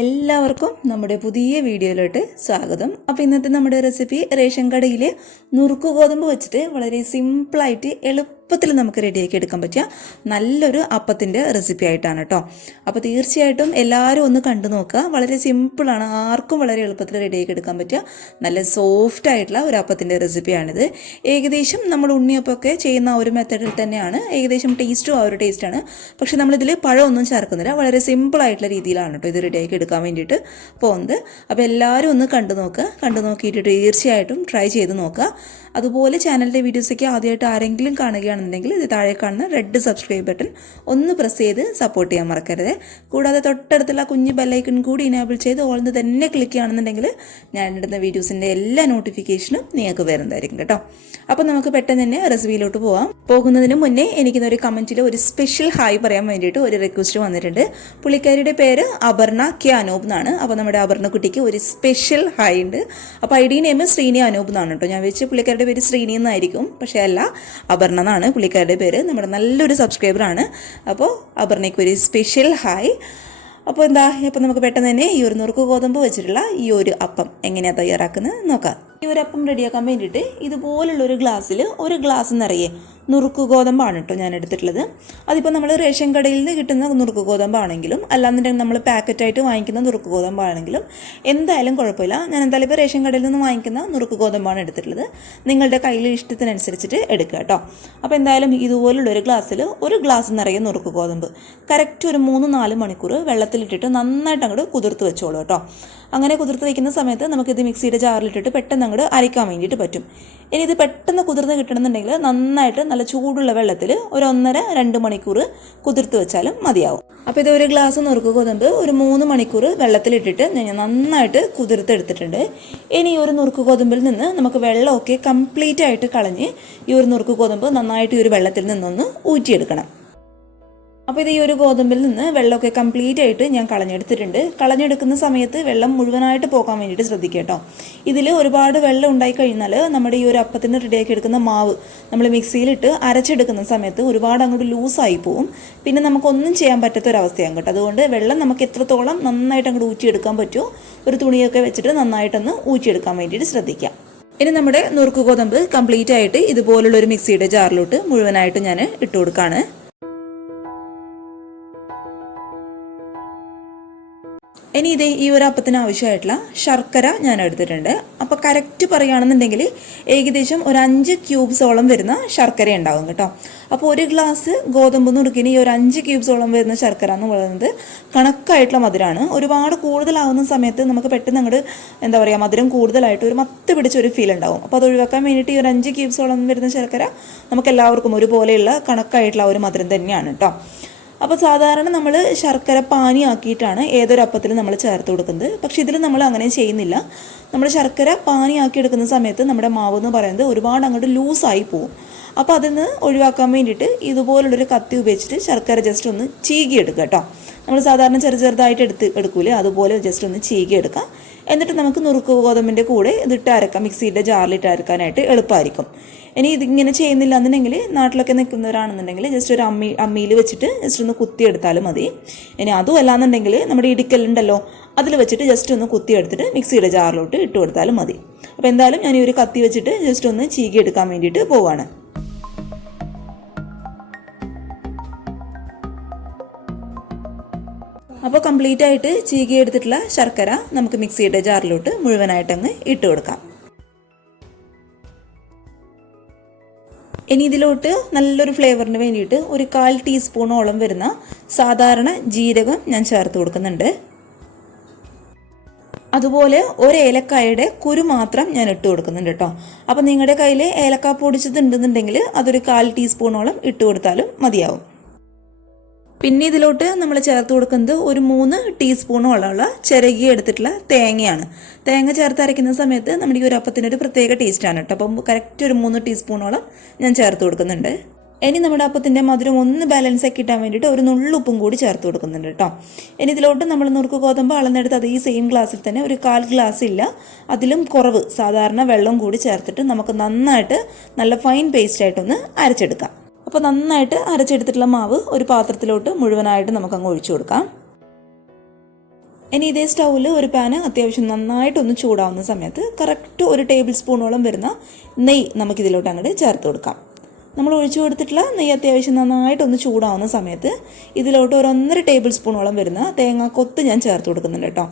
എല്ലാവർക്കും നമ്മുടെ പുതിയ വീഡിയോയിലോട്ട് സ്വാഗതം. അപ്പോൾ ഇന്നത്തെ നമ്മുടെ റെസിപ്പി റേഷൻ കടയിലെ നുറുക്ക് ഗോതമ്പ് വെച്ചിട്ട് വളരെ സിമ്പിളായിട്ട് എളുപ്പത്തിൽ നമുക്ക് റെഡിയാക്കി എടുക്കാൻ പറ്റിയ നല്ലൊരു അപ്പത്തിൻ്റെ റെസിപ്പി ആയിട്ടാണ് കേട്ടോ. അപ്പോൾ തീർച്ചയായിട്ടും എല്ലാവരും ഒന്ന് കണ്ടു നോക്കുക. വളരെ സിമ്പിളാണ്, ആർക്കും വളരെ എളുപ്പത്തിൽ റെഡിയാക്കി എടുക്കാൻ പറ്റിയ നല്ല സോഫ്റ്റ് ആയിട്ടുള്ള ഒരു അപ്പത്തിൻ്റെ റെസിപ്പിയാണിത്. ഏകദേശം നമ്മൾ ഉണ്ണിയപ്പമൊക്കെ ചെയ്യുന്ന ഒരു മെത്തേഡിൽ തന്നെയാണ്, ഏകദേശം ടേസ്റ്റും ആ ഒരു ടേസ്റ്റാണ്. പക്ഷേ നമ്മളിതിൽ പഴമൊന്നും ചേർക്കുന്നില്ല, വളരെ സിമ്പിളായിട്ടുള്ള രീതിയിലാണ് കേട്ടോ ഇത് റെഡിയാക്കി എടുക്കാൻ വേണ്ടിയിട്ട് പോകുന്നത്. അപ്പോൾ എല്ലാവരും ഒന്ന് കണ്ടു നോക്കിയിട്ട് തീർച്ചയായിട്ടും ട്രൈ ചെയ്ത് നോക്കുക. അതുപോലെ ചാനലിൻ്റെ വീഡിയോസൊക്കെ ആദ്യമായിട്ട് ആരെങ്കിലും കാണുകയാണെന്നുണ്ടെങ്കിൽ ഇത് താഴെ കാണുന്ന റെഡ് സബ്സ്ക്രൈബ് ബട്ടൺ ഒന്ന് പ്രസ് ചെയ്ത് സപ്പോർട്ട് ചെയ്യാൻ മറക്കരുത്. കൂടാതെ തൊട്ടടുത്തുള്ള കുഞ്ഞ് ബെല്ലൈക്കൺ കൂടി ഇനേബിൾ ചെയ്ത് ഓൾന്ന് തന്നെ ക്ലിക്ക് ചെയ്യുകയാണെന്നുണ്ടെങ്കിൽ ഞാൻ ഇടുന്ന വീഡിയോസിൻ്റെ എല്ലാ നോട്ടിഫിക്കേഷനും നിങ്ങൾക്ക് വരുന്നതായിരിക്കും കേട്ടോ. അപ്പോൾ നമുക്ക് പെട്ടെന്ന് തന്നെ റെസിപ്പിയിലോട്ട് പോകുന്നതിന് മുന്നേ എനിക്കിന്നൊരു കമൻറ്റിൽ ഒരു സ്പെഷ്യൽ ഹായ് പറയാൻ വേണ്ടിയിട്ട് ഒരു റിക്വസ്റ്റ് വന്നിട്ടുണ്ട്. പുള്ളിക്കാരിയുടെ പേര് അപർണ കെ അനൂപ് എന്നാണ്. അപ്പോൾ നമ്മുടെ അപർണ കുട്ടിക്ക് ഒരു സ്പെഷ്യൽ ഹായ് ഉണ്ട്. അപ്പോൾ I D name Sreeni Anoop എന്നാണ് കേട്ടോ. ഞാൻ വെച്ച് പുള്ളിക്കാരുടെ പേര് ശ്രീനി എന്നായിരിക്കും, പക്ഷേ അല്ല, അപർണ എന്നാണ് പുള്ളിക്കാരുടെ പേര്. നമ്മുടെ നല്ലൊരു സബ്സ്ക്രൈബറാണ്. അപ്പോൾ അപർണയ്ക്ക് ഒരു സ്പെഷ്യൽ ഹായ്. അപ്പോൾ നമുക്ക് പെട്ടെന്ന് തന്നെ ഈ ഒരു നുറുക്ക് ഗോതമ്പ് വെച്ചിട്ടുള്ള ഈ ഒരു അപ്പം എങ്ങനെയാണ് തയ്യാറാക്കുന്നത് നോക്കാം. ഈ ഒരു അപ്പം റെഡിയാക്കാൻ വേണ്ടിയിട്ട് ഇതുപോലുള്ളൊരു ഗ്ലാസ്സിൽ ഒരു ഗ്ലാസ് നിറയെ നുറുക്ക് ഗോതമ്പാണ് കേട്ടോ ഞാൻ എടുത്തിട്ടുള്ളത്. അതിപ്പോൾ നമ്മൾ റേഷൻ കടയിൽ നിന്ന് കിട്ടുന്ന നുറുക്ക് ഗോതമ്പാണെങ്കിലും അല്ലാന്നുണ്ടെങ്കിൽ നമ്മൾ പാക്കറ്റായിട്ട് വാങ്ങിക്കുന്ന നുറുക്ക് ഗോതമ്പാണെങ്കിലും എന്തായാലും കുഴപ്പമില്ല. ഞാൻ എന്തായാലും ഇപ്പോൾ റേഷൻ കടയിൽ നിന്ന് വാങ്ങിക്കുന്ന നുറുക്ക് ഗോതമ്പാണ് എടുത്തിട്ടുള്ളത്. നിങ്ങളുടെ കയ്യിൽ ഇഷ്ടത്തിനനുസരിച്ചിട്ട് എടുക്കുക കേട്ടോ. അപ്പോൾ എന്തായാലും ഇതുപോലുള്ളൊരു ഗ്ലാസ്സിൽ ഒരു ഗ്ലാസ് നിറയെ നുറുക്ക് ഗോതമ്പ് കറക്റ്റ് ഒരു 3-4 മണിക്കൂർ വെള്ളത്തിലിട്ടിട്ട് നന്നായിട്ട് അങ്ങോട്ട് കുതിർത്ത് വെച്ചോളൂ കേട്ടോ. അങ്ങനെ കുതിർത്ത് വയ്ക്കുന്ന സമയത്ത് നമുക്കിത് മിക്സിയുടെ ജാറിലിട്ടിട്ട് പെട്ടെന്ന് അങ്ങോട്ട് അരയ്ക്കാൻ വേണ്ടിയിട്ട് പറ്റും. ഇനി ഇത് പെട്ടെന്ന് കുതിർന്ന് കിട്ടണമെന്നുണ്ടെങ്കിൽ നന്നായിട്ട് നല്ല ചൂടുള്ള വെള്ളത്തിൽ ഒരു 1.5-2 മണിക്കൂർ കുതിർത്ത് വെച്ചാലും മതിയാവും. അപ്പോൾ ഇത് ഒരു ഗ്ലാസ് നുറുക്ക് ഗോതമ്പ് ഒരു 3 മണിക്കൂർ വെള്ളത്തിലിട്ടിട്ട് ഞാൻ നന്നായിട്ട് കുതിർത്തെടുത്തിട്ടുണ്ട്. ഇനി ഈ ഒരു നുറുക്ക് ഗോതമ്പിൽ നിന്ന് നമുക്ക് വെള്ളമൊക്കെ കംപ്ലീറ്റ് ആയിട്ട് കളഞ്ഞ് ഈ ഒരു നുറുക്ക് ഗോതമ്പ് നന്നായിട്ട് ഈ ഒരു വെള്ളത്തിൽ നിന്നൊന്ന് ഊറ്റിയെടുക്കണം. അപ്പോൾ ഇത് ഈ ഒരു ഗോതമ്പിൽ നിന്ന് വെള്ളമൊക്കെ കംപ്ലീറ്റ് ആയിട്ട് ഞാൻ കളഞ്ഞെടുത്തിട്ടുണ്ട്. കളഞ്ഞെടുക്കുന്ന സമയത്ത് വെള്ളം മുഴുവനായിട്ട് പോകാൻ വേണ്ടിയിട്ട് ശ്രദ്ധിക്കുക കേട്ടോ. ഇതിൽ ഒരുപാട് വെള്ളം ഉണ്ടായി കഴിഞ്ഞാൽ നമ്മുടെ ഈ ഒരു അപ്പത്തിന് റെഡിയാക്കി എടുക്കുന്ന മാവ് നമ്മൾ മിക്സിയിലിട്ട് അരച്ചെടുക്കുന്ന സമയത്ത് ഒരുപാട് അങ്ങോട്ട് ലൂസായി പോവും. പിന്നെ നമുക്കൊന്നും ചെയ്യാൻ പറ്റാത്തൊരവസ്ഥയാകും കേട്ടോ. അതുകൊണ്ട് വെള്ളം നമുക്ക് എത്രത്തോളം നന്നായിട്ട് അങ്ങോട്ട് ഊറ്റിയെടുക്കാൻ പറ്റുമോ ഒരു തുണിയൊക്കെ വെച്ചിട്ട് നന്നായിട്ടൊന്ന് ഊറ്റിയെടുക്കാൻ വേണ്ടിയിട്ട് ശ്രദ്ധിക്കാം. ഇനി നമ്മുടെ നുറുക്ക് ഗോതമ്പ് കംപ്ലീറ്റ് ആയിട്ട് ഇതുപോലുള്ളൊരു മിക്സിയുടെ ജാറിലോട്ട് മുഴുവനായിട്ട് ഞാൻ ഇട്ട് കൊടുക്കുകയാണ്. ഇനി ഇത് ഈ ഒരു അപ്പത്തിന് ആവശ്യമായിട്ടുള്ള ശർക്കര ഞാൻ എടുത്തിട്ടുണ്ട്. അപ്പോൾ കറക്റ്റ് പറയുകയാണെന്നുണ്ടെങ്കിൽ ഏകദേശം ഒരു 5 ക്യൂബ്സോളം വരുന്ന ശർക്കര ഉണ്ടാകും കേട്ടോ. അപ്പോൾ ഒരു ഗ്ലാസ് ഗോതമ്പ് നുറുക്കിന് ഈ ഒരു 5 ക്യൂബ്സോളം വരുന്ന ശർക്കര എന്ന് പറയുന്നത് കണക്കായിട്ടുള്ള മധുരമാണ്. ഒരുപാട് കൂടുതലാവുന്ന സമയത്ത് നമുക്ക് പെട്ടെന്ന് അങ്ങോട്ട് മധുരം കൂടുതലായിട്ട് ഒരു മത്ത് പിടിച്ചൊരു ഫീൽ ഉണ്ടാവും. അപ്പോൾ അത് ഒഴിവാക്കാൻ വേണ്ടിയിട്ട് ഈ ഒരു 5 ക്യൂബ്സോളം വരുന്ന ശർക്കര നമുക്ക് എല്ലാവർക്കും ഒരുപോലെയുള്ള കണക്കായിട്ടുള്ള ഒരു മധുരം തന്നെയാണ് കേട്ടോ. അപ്പോൾ സാധാരണ നമ്മൾ ശർക്കര പാനിയാക്കിയിട്ടാണ് ഏതൊരു അപ്പത്തിലും നമ്മൾ ചേർത്ത് കൊടുക്കുന്നത്. പക്ഷേ ഇതിൽ നമ്മൾ അങ്ങനെ ചെയ്യുന്നില്ല. നമ്മൾ ശർക്കര പാനിയാക്കി എടുക്കുന്ന സമയത്ത് നമ്മുടെ മാവ് എന്ന് പറയുന്നത് ഒരുപാട് അങ്ങോട്ട് ലൂസായി പോകും. അപ്പോൾ അതിന് ഒഴിവാക്കാൻ വേണ്ടിയിട്ട് ഇതുപോലുള്ളൊരു കത്തി ഉപയോഗിച്ചിട്ട് ശർക്കര ജസ്റ്റ് ഒന്ന് ചീകിയെടുക്കുക കേട്ടോ. നമ്മൾ സാധാരണ ചെറുതായിട്ട് എടുക്കൂലേ, അതുപോലെ ജസ്റ്റ് ഒന്ന് ചീകിയെടുക്കാം. എന്നിട്ട് നമുക്ക് നുറുക്ക് ഗോതമ്പിൻ്റെ കൂടെ ഇതിട്ട് അരക്കാം. മിക്സിയുടെ ജാറിലിട്ട് അരക്കാനായിട്ട് എളുപ്പമായിരിക്കും. ഇനി ഇതിങ്ങനെ ചെയ്യുന്നില്ല എന്നുണ്ടെങ്കിൽ നാട്ടിലൊക്കെ നിൽക്കുന്നവരാണെന്നുണ്ടെങ്കിൽ ജസ്റ്റ് ഒരു അമ്മിയിൽ വെച്ചിട്ട് ജസ്റ്റ് ഒന്ന് കുത്തിയെടുത്താലും മതി. ഇനി അതും അല്ലാന്നുണ്ടെങ്കിൽ നമ്മുടെ ഇടിക്കലുണ്ടല്ലോ അതിൽ വെച്ചിട്ട് ജസ്റ്റ് ഒന്ന് കുത്തിയെടുത്തിട്ട് മിക്സിയുടെ ജാറിലോട്ട് ഇട്ട് കൊടുത്താലും മതി. അപ്പോൾ എന്തായാലും ഞാൻ ഈ ഒരു കത്തി വെച്ചിട്ട് ജസ്റ്റ് ഒന്ന് ചീകി എടുക്കാൻ വേണ്ടിയിട്ട് പോവാണ്. അപ്പോൾ കംപ്ലീറ്റ് ആയിട്ട് ചീകി എടുത്തിട്ടുള്ള ശർക്കര നമുക്ക് മിക്സിയുടെ ജാറിലോട്ട് മുഴുവനായിട്ടങ്ങ് ഇട്ട് കൊടുക്കാം. ഇനി ഇതിലോട്ട് നല്ലൊരു ഫ്ലേവറിന് വേണ്ടിയിട്ട് ഒരു 1/4 ടീസ്പൂണോളം വരുന്ന സാധാരണ ജീരകം ഞാൻ ചേർത്ത് കൊടുക്കുന്നുണ്ട്. അതുപോലെ ഒരു ഏലക്കായയുടെ കുരു മാത്രം ഞാൻ ഇട്ട് കൊടുക്കുന്നുണ്ട് കേട്ടോ. അപ്പോൾ നിങ്ങളുടെ കയ്യിൽ ഏലക്ക പൊടിച്ചതുണ്ടെന്നുണ്ടെങ്കിൽ അതൊരു 1/4 ടീസ്പൂണോളം ഇട്ട് കൊടുത്താലും മതിയാവും. പിന്നെ ഇതിലോട്ട് നമ്മൾ ചേർത്ത് കൊടുക്കുന്നത് ഒരു 3 ടീസ്പൂണോളമുള്ള ചിരകി എടുത്തിട്ടുള്ള തേങ്ങയാണ്. തേങ്ങ ചേർത്ത് അരയ്ക്കുന്ന സമയത്ത് നമ്മുടെ ഈ ഒരു അപ്പത്തിനൊരു പ്രത്യേക ടേസ്റ്റാണ് കേട്ടോ. അപ്പം കറക്റ്റ് ഒരു 3 ടീസ്പൂണോളം ഞാൻ ചേർത്ത് കൊടുക്കുന്നുണ്ട്. ഇനി നമ്മുടെ അപ്പത്തിൻ്റെ മധുരം ഒന്ന് ബാലൻസ് ആക്കി കിട്ടാൻ വേണ്ടിയിട്ട് ഒരു നുള്ളുപ്പും കൂടി ചേർത്ത് കൊടുക്കുന്നുണ്ട് കേട്ടോ. ഇനി ഇതിലോട്ട് നമ്മൾ നുറുക്ക് ഗോതമ്പ് അളന്നെടുത്ത് അത് ഈ സെയിം ഗ്ലാസ്സിൽ തന്നെ ഒരു 1/4 ഗ്ലാസ് ഇല്ല അതിലും കുറവ് സാധാരണ വെള്ളം കൂടി ചേർത്തിട്ട് നമുക്ക് നന്നായിട്ട് നല്ല ഫൈൻ പേസ്റ്റായിട്ടൊന്ന് അരച്ചെടുക്കാം. അപ്പോൾ നന്നായിട്ട് അരച്ചെടുത്തിട്ടുള്ള മാവ് ഒരു പാത്രത്തിലോട്ട് മുഴുവനായിട്ട് നമുക്കങ്ങ് ഒഴിച്ചു കൊടുക്കാം. ഇനി ഇതേ സ്റ്റൗവിൽ ഒരു പാന് അത്യാവശ്യം നന്നായിട്ടൊന്ന് ചൂടാവുന്ന സമയത്ത് കറക്റ്റ് ഒരു ടേബിൾ സ്പൂണോളം വരുന്ന നെയ്യ് നമുക്കിതിലോട്ട് അങ്ങോട്ട് ചേർത്ത് കൊടുക്കാം. നമ്മൾ ഒഴിച്ചു കൊടുത്തിട്ടുള്ള നെയ്യ് അത്യാവശ്യം നന്നായിട്ടൊന്ന് ചൂടാവുന്ന സമയത്ത് ഇതിലോട്ട് ഒരു 1.5 ടേബിൾ സ്പൂണോളം വരുന്ന തേങ്ങാക്കൊത്ത് ഞാൻ ചേർത്ത് കൊടുക്കുന്നുണ്ട് കേട്ടോ.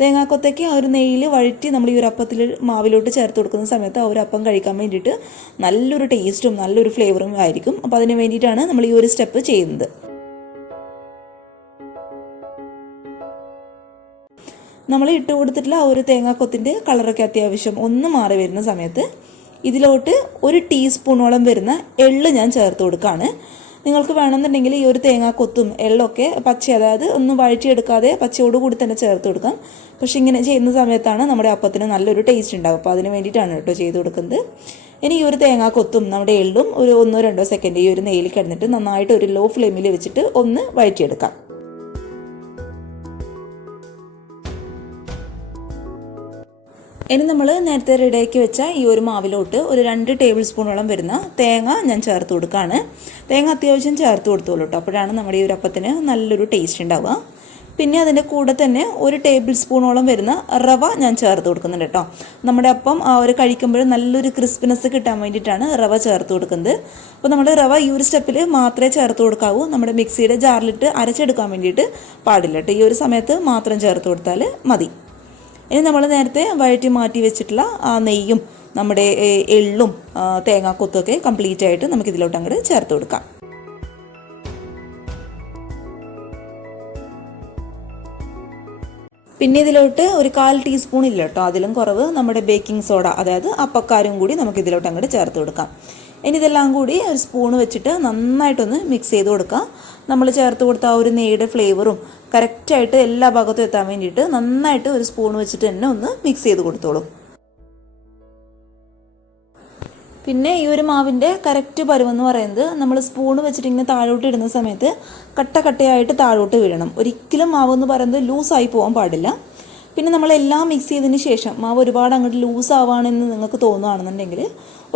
തേങ്ങാക്കൊത്തേക്ക് ആ ഒരു നെയ്യിൽ വഴറ്റി നമ്മൾ ഈ ഒരു അപ്പത്തിൽ മാവിലോട്ട് ചേർത്ത് കൊടുക്കുന്ന സമയത്ത് ആ ഒരു അപ്പം കഴിക്കാൻ വേണ്ടിയിട്ട് നല്ലൊരു ടേസ്റ്റും നല്ലൊരു ഫ്ലേവറും ആയിരിക്കും. അപ്പോൾ അതിന് വേണ്ടിയിട്ടാണ് നമ്മൾ ഈ ഒരു സ്റ്റെപ്പ് ചെയ്യുന്നത്. നമ്മൾ ഇട്ട് കൊടുത്തിട്ടുള്ള ആ ഒരു തേങ്ങാക്കൊത്തിൻ്റെ കളറൊക്കെ അത്യാവശ്യം ഒന്ന് മാറി വരുന്ന സമയത്ത് ഇതിലോട്ട് 1 ടീസ്പൂണോളം വരുന്ന എള്ള് ഞാൻ ചേർത്ത് കൊടുക്കുകയാണ്. നിങ്ങൾക്ക് വേണമെന്നുണ്ടെങ്കിൽ ഈ ഒരു തേങ്ങാക്കൊത്തും എള്ളൊക്കെ അതായത് ഒന്നും വഴറ്റിയെടുക്കാതെ പച്ചയോടുകൂടി തന്നെ ചേർത്ത് കൊടുക്കാം. പക്ഷേ ഇങ്ങനെ ചെയ്യുന്ന സമയത്താണ് നമ്മുടെ അപ്പത്തിന് നല്ലൊരു ടേസ്റ്റ് ഉണ്ടാവും. അപ്പോൾ അതിന് വേണ്ടിയിട്ടാണ് കേട്ടോ ചെയ്ത് കൊടുക്കുന്നത്. ഇനി ഈ ഒരു തേങ്ങാക്കൊത്തും നമ്മുടെ എള്ളും ഒരു 1-2 സെക്കൻഡ് ഈ ഒരു നെയ്യിൽ കിടന്നിട്ട് നന്നായിട്ട് ഒരു ലോ ഫ്ലെയിമിൽ വെച്ചിട്ട് ഒന്ന് വഴറ്റിയെടുക്കാം. ഇനി നമ്മൾ നേരത്തെ റെഡിയാക്കി വെച്ച ഈ ഒരു മാവിലോട്ട് ഒരു 2 ടേബിൾ സ്പൂണോളം വരുന്ന തേങ്ങ ഞാൻ ചേർത്ത് കൊടുക്കുകയാണ്. തേങ്ങ അത്യാവശ്യം ചേർത്ത് കൊടുത്തോളൂ കേട്ടോ. അപ്പോഴാണ് നമ്മുടെ ഈ ഒരു അപ്പത്തിന് നല്ലൊരു ടേസ്റ്റ് ഉണ്ടാവുക. പിന്നെ അതിൻ്റെ കൂടെ തന്നെ 1 ടേബിൾ സ്പൂണോളം വരുന്ന റവ ഞാൻ ചേർത്ത് കൊടുക്കുന്നുണ്ട് കേട്ടോ. നമ്മുടെ അപ്പം ആ ഒരു കഴിക്കുമ്പോൾ നല്ലൊരു ക്രിസ്പിനെസ് കിട്ടാൻ വേണ്ടിയിട്ടാണ് റവ ചേർത്ത് കൊടുക്കുന്നത്. അപ്പോൾ നമ്മൾ റവ ഈ ഒരു സ്റ്റെപ്പിൽ മാത്രമേ ചേർത്ത് കൊടുക്കാവൂ. നമ്മുടെ മിക്സിയുടെ ജാറിലിട്ട് അരച്ചെടുക്കാൻ വേണ്ടിയിട്ട് പാടില്ല കേട്ടോ. ഈ ഒരു സമയത്ത് മാത്രം ചേർത്ത് കൊടുത്താൽ മതി. ഇനി നമ്മൾ നേരത്തെ വഴറ്റി മാറ്റി വെച്ചിട്ടുള്ള ആ നെയ്യും നമ്മുടെ എള്ളും തേങ്ങാക്കൊത്തൊക്കെ കംപ്ലീറ്റ് ആയിട്ട് നമുക്കിതിലോട്ട് അങ്ങോട്ട് ചേർത്ത് കൊടുക്കാം. പിന്നെ ഇതിലോട്ട് ഒരു 1/4 ടീസ്പൂൺ ഇല്ല കേട്ടോ, അതിലും കുറവ് നമ്മുടെ ബേക്കിംഗ് സോഡ അതായത് അപ്പക്കാരും കൂടി നമുക്കിതിലോട്ട് അങ്ങോട്ട് ചേർത്ത് കൊടുക്കാം. ഇനി ഇതെല്ലാം കൂടി ഒരു സ്പൂണ് വെച്ചിട്ട് നന്നായിട്ടൊന്ന് മിക്സ് ചെയ്ത് കൊടുക്കാം. നമ്മൾ ചേർത്ത് കൊടുത്ത ആ ഒരു നെയ്യുടെ ഫ്ലേവറും കറക്റ്റായിട്ട് എല്ലാ ഭാഗത്തും എത്താൻ വേണ്ടിയിട്ട് നന്നായിട്ട് ഒരു സ്പൂൺ വെച്ചിട്ട് തന്നെ ഒന്ന് മിക്സ് ചെയ്ത് കൊടുത്തോളൂ. പിന്നെ ഈ ഒരു മാവിൻ്റെ കറക്റ്റ് പരുവെന്ന് പറയുന്നത് നമ്മൾ സ്പൂൺ വെച്ചിട്ട് ഇങ്ങനെ താഴോട്ട് ഇടുന്ന സമയത്ത് കട്ടയായിട്ട് താഴോട്ട് വീഴണം. ഒരിക്കലും മാവെന്ന് പറയുന്നത് ലൂസായി പോകാൻ പാടില്ല. പിന്നെ നമ്മളെല്ലാം മിക്സ് ചെയ്തതിന് ശേഷം മാവ് ഒരുപാട് അങ്ങോട്ട് ലൂസ് ആവുകയാണെന്ന് നിങ്ങൾക്ക് തോന്നുകയാണെന്നുണ്ടെങ്കിൽ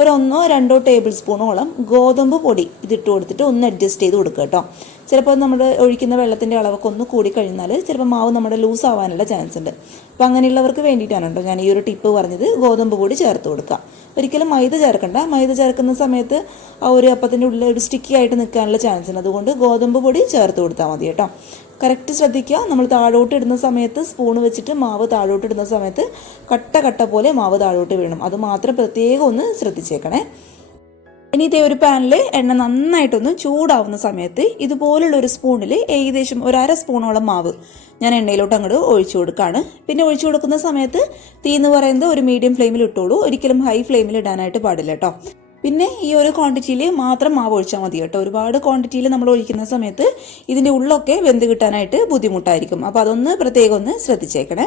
ഒരു 1-2 ടേബിൾ സ്പൂണോളം ഗോതമ്പ് പൊടി ഇതിട്ട് കൊടുത്തിട്ട് ഒന്ന് അഡ്ജസ്റ്റ് ചെയ്ത് കൊടുക്കുക കേട്ടോ. ചിലപ്പോൾ നമ്മൾ ഒഴിക്കുന്ന വെള്ളത്തിൻ്റെ അളവൊക്കെ ഒന്ന് കൂടിക്കഴിഞ്ഞാൽ ചിലപ്പോൾ മാവ് നമ്മുടെ ലൂസ് ആവാനുള്ള ചാൻസ് ഉണ്ട്. അപ്പോൾ അങ്ങനെയുള്ളവർക്ക് വേണ്ടിയിട്ടാണ് കേട്ടോ ഞാൻ ഈ ഒരു ടിപ്പ് പറഞ്ഞത്. ഗോതമ്പ് പൊടി ചേർത്ത് കൊടുക്കുക. ഒരിക്കലും മൈദ ചേർക്കണ്ട. മൈദ ചേർക്കുന്ന സമയത്ത് ആ ഒരു അപ്പത്തിൻ്റെ ഉള്ളിൽ ഒരു സ്റ്റിക്കി ആയിട്ട് നിൽക്കാനുള്ള ചാൻസ് ഉണ്ട്. അതുകൊണ്ട് ഗോതമ്പ് പൊടി ചേർത്ത് കൊടുത്താൽ മതി കേട്ടോ. കറക്റ്റ് ശ്രദ്ധിക്കുക. നമ്മൾ താഴോട്ട് ഇടുന്ന സമയത്ത് സ്പൂൺ വെച്ചിട്ട് മാവ് താഴോട്ട് ഇടുന്ന സമയത്ത് കട്ട പോലെ മാവ് താഴോട്ട് വീണം. അത് മാത്രം പ്രത്യേകം ഒന്ന് ശ്രദ്ധിച്ചേക്കണേ. ഇനി ഇതേ ഒരു പാനിൽ എണ്ണ നന്നായിട്ടൊന്ന് ചൂടാവുന്ന സമയത്ത് ഇതുപോലുള്ള ഒരു സ്പൂണിൽ ഏകദേശം ഒരു 1/2 സ്പൂണോളം മാവ് ഞാൻ എണ്ണയിലോട്ട് അങ്ങോട്ട് ഒഴിച്ചു കൊടുക്കുകയാണ്. പിന്നെ ഒഴിച്ചു കൊടുക്കുന്ന സമയത്ത് തീ എന്ന് പറയുന്നത് ഒരു മീഡിയം ഫ്ലെയിമിൽ ഇട്ടോളൂ. ഒരിക്കലും ഹൈ ഫ്ലെയിമിൽ ഇടാനായിട്ട് പാടില്ല കേട്ടോ. പിന്നെ ഈ ഒരു ക്വാണ്ടിറ്റിയിൽ മാത്രം മാവ് ഒഴിച്ചാൽ മതി കേട്ടോ. ഒരുപാട് ക്വാണ്ടിറ്റിയിൽ നമ്മൾ ഒഴിക്കുന്ന സമയത്ത് ഇതിൻ്റെ ഉള്ളൊക്കെ വെന്ത് കിട്ടാനായിട്ട് ബുദ്ധിമുട്ടായിരിക്കും. അപ്പോൾ അതൊന്ന് പ്രത്യേകം ഒന്ന് ശ്രദ്ധിച്ചേക്കണേ.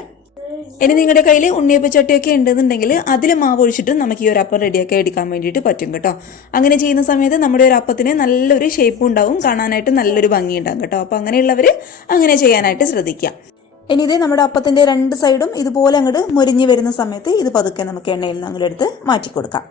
ഇനി നിങ്ങളുടെ കയ്യിൽ ഉണ്ണിയപ്പച്ചട്ടിയൊക്കെ ഉണ്ടെന്നുണ്ടെങ്കിൽ അതിൽ മാവ് ഒഴിച്ചിട്ട് നമുക്ക് ഈ ഒരു അപ്പം റെഡിയാക്കി എടുക്കാൻ വേണ്ടിയിട്ട് പറ്റും കേട്ടോ. അങ്ങനെ ചെയ്യുന്ന സമയത്ത് നമ്മുടെ ഒരു അപ്പത്തിന് നല്ലൊരു ഷേപ്പും ഉണ്ടാവും, കാണാനായിട്ട് നല്ലൊരു ഭംഗി ഉണ്ടാകും കേട്ടോ. അപ്പോൾ അങ്ങനെയുള്ളവർ അങ്ങനെ ചെയ്യാനായിട്ട് ശ്രദ്ധിക്കാം. ഇനി ഇത് നമ്മുടെ അപ്പത്തിൻ്റെ 2 സൈഡും ഇതുപോലെ അങ്ങോട്ട് മുരിഞ്ഞ് വരുന്ന സമയത്ത് ഇത് പതുക്കെ നമുക്ക് എണ്ണയിൽ നിന്ന് അങ്ങോട്ട് എടുത്ത് മാറ്റി കൊടുക്കാം.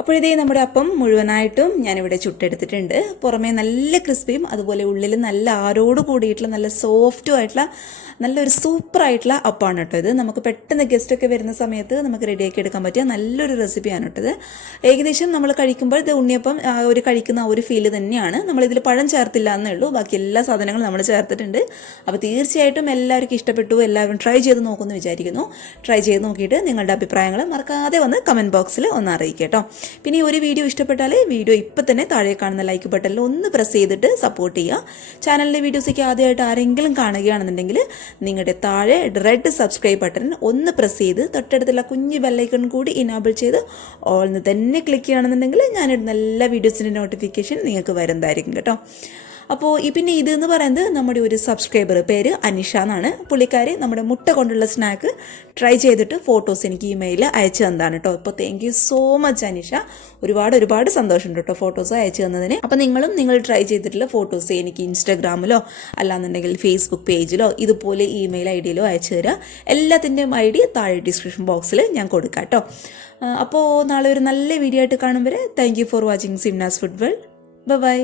അപ്പോഴിതേ നമ്മുടെ അപ്പം മുഴുവനായിട്ടും ഞാനിവിടെ ചുട്ടെടുത്തിട്ടുണ്ട്. പുറമേ നല്ല ക്രിസ്പിയും അതുപോലെ ഉള്ളിൽ നല്ല ആരോട് കൂടിയിട്ടുള്ള നല്ല സോഫ്റ്റും ആയിട്ടുള്ള നല്ലൊരു സൂപ്പറായിട്ടുള്ള അപ്പമാണ് കേട്ടോ ഇത്. നമുക്ക് പെട്ടെന്ന് ഗസ്റ്റൊക്കെ വരുന്ന സമയത്ത് നമുക്ക് റെഡിയാക്കി എടുക്കാൻ പറ്റിയ നല്ലൊരു റെസിപ്പിയാണ് കേട്ടത്. ഏകദേശം നമ്മൾ കഴിക്കുമ്പോൾ ഇത് ഉണ്ണിയപ്പം കഴിക്കുന്ന ആ ഒരു ഫീല് തന്നെയാണ്. നമ്മളിതിൽ പഴം ചേർത്തില്ല എന്നേ ഉള്ളൂ, ബാക്കി എല്ലാ സാധനങ്ങളും നമ്മൾ ചേർത്തിട്ടുണ്ട്. അപ്പോൾ തീർച്ചയായിട്ടും എല്ലാവർക്കും ഇഷ്ടപ്പെട്ടു, എല്ലാവരും ട്രൈ ചെയ്ത് നോക്കുമെന്ന് വിചാരിക്കുന്നു. ട്രൈ ചെയ്ത് നോക്കിയിട്ട് നിങ്ങളുടെ അഭിപ്രായങ്ങൾ മറക്കാതെ വന്ന് കമൻറ്റ് ബോക്സിൽ ഒന്ന് അറിയിക്കുക കേട്ടോ. പിന്നെ ഈ ഒരു വീഡിയോ ഇഷ്ടപ്പെട്ടാൽ വീഡിയോ ഇപ്പം തന്നെ താഴെ കാണുന്ന ലൈക്ക് ബട്ടണിൽ ഒന്ന് പ്രസ് ചെയ്തിട്ട് സപ്പോർട്ട് ചെയ്യുക. ചാനലിലെ വീഡിയോസൊക്കെ ആദ്യമായിട്ട് ആരെങ്കിലും കാണുകയാണെന്നുണ്ടെങ്കിൽ നിങ്ങളുടെ താഴെ റെഡ് സബ്സ്ക്രൈബ് ബട്ടൺ ഒന്ന് പ്രസ് ചെയ്ത് തൊട്ടടുത്തുള്ള കുഞ്ഞ് ബെല്ലൈക്കൺ കൂടി ഇനാബിൾ ചെയ്ത് ഓൾന്ന് തന്നെ ക്ലിക്ക് ചെയ്യുകയാണെന്നുണ്ടെങ്കിൽ ഞാനിടുന്ന എല്ലാ വീഡിയോസിൻ്റെ നോട്ടിഫിക്കേഷൻ നിങ്ങൾക്ക് വരുന്നതായിരിക്കും കേട്ടോ. അപ്പോൾ പിന്നെ ഇതെന്ന് പറയുന്നത് നമ്മുടെ ഒരു സബ്സ്ക്രൈബർ പേര് അനിഷ എന്നാണ്. പുള്ളിക്കാരി നമ്മുടെ മുട്ട കൊണ്ടുള്ള സ്നാക്ക് ട്രൈ ചെയ്തിട്ട് ഫോട്ടോസ് എനിക്ക് ഇമെയിൽ അയച്ചു തന്നതാണ് കേട്ടോ. അപ്പോൾ thank you so much Anisha. ഒരുപാട് സന്തോഷമുണ്ട് കേട്ടോ ഫോട്ടോസ് അയച്ചു തന്നതിന്. അപ്പോൾ നിങ്ങൾ ട്രൈ ചെയ്തിട്ടുള്ള ഫോട്ടോസ് എനിക്ക് ഇൻസ്റ്റാഗ്രാമിലോ അല്ലാന്നുണ്ടെങ്കിൽ ഫേസ്ബുക്ക് പേജിലോ ഇതുപോലെ ഇമെയിൽ ഐഡിയിലോ അയച്ചു തരിക. എല്ലാത്തിൻ്റെയും ഐ ഡി താഴെ ഡിസ്ക്രിപ്ഷൻ ബോക്സിൽ ഞാൻ കൊടുക്കാം കേട്ടോ. അപ്പോൾ നാളെ ഒരു നല്ല വീഡിയോ ആയിട്ട് കാണും വരെ thank you for watching Simnas food world. By.